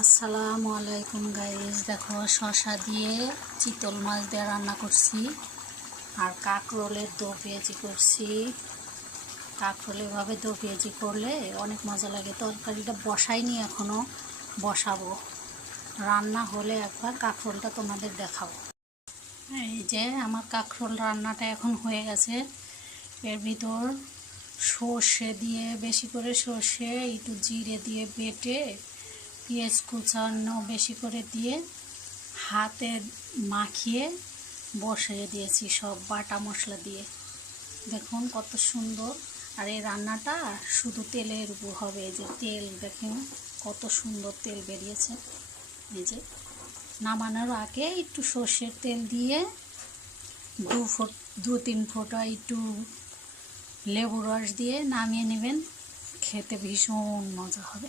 আসসালামু আলাইকুম গাইস, দেখো শসা দিয়ে চিতল মাছ দিয়ে রান্না করছি আর কাঁকরোলের দো পেঁয়াজি করছি। কাঁকরোল এভাবে দো পেঁয়াজি করলে অনেক মজা লাগে। তরকারিটা বসাইনি, এখনও বসাবো। রান্না হলে একবার কাঁকরোলটা তোমাদের দেখাবো। এই যে আমার কাঁকরোল রান্নাটা এখন হয়ে গেছে। এর ভিতর সর্ষে দিয়ে, বেশি করে সর্ষে একটু জিরে দিয়ে বেটে, পেঁয়াজ কুচানো বেশি করে দিয়ে হাতে মাখিয়ে বসিয়ে দিয়েছি, সব বাটা মশলা দিয়ে। দেখুন কত সুন্দর। আর এই রান্নাটা শুধু তেলের উপর হবে। এই যে তেল দেখুন কত সুন্দর তেল বেরিয়েছে। এই যে নামানোর আগে একটু সর্ষের তেল দিয়ে দু তিন ফোঁটা একটু লেবু রস দিয়ে নামিয়ে নেবেন। খেতে ভীষণ মজা হবে।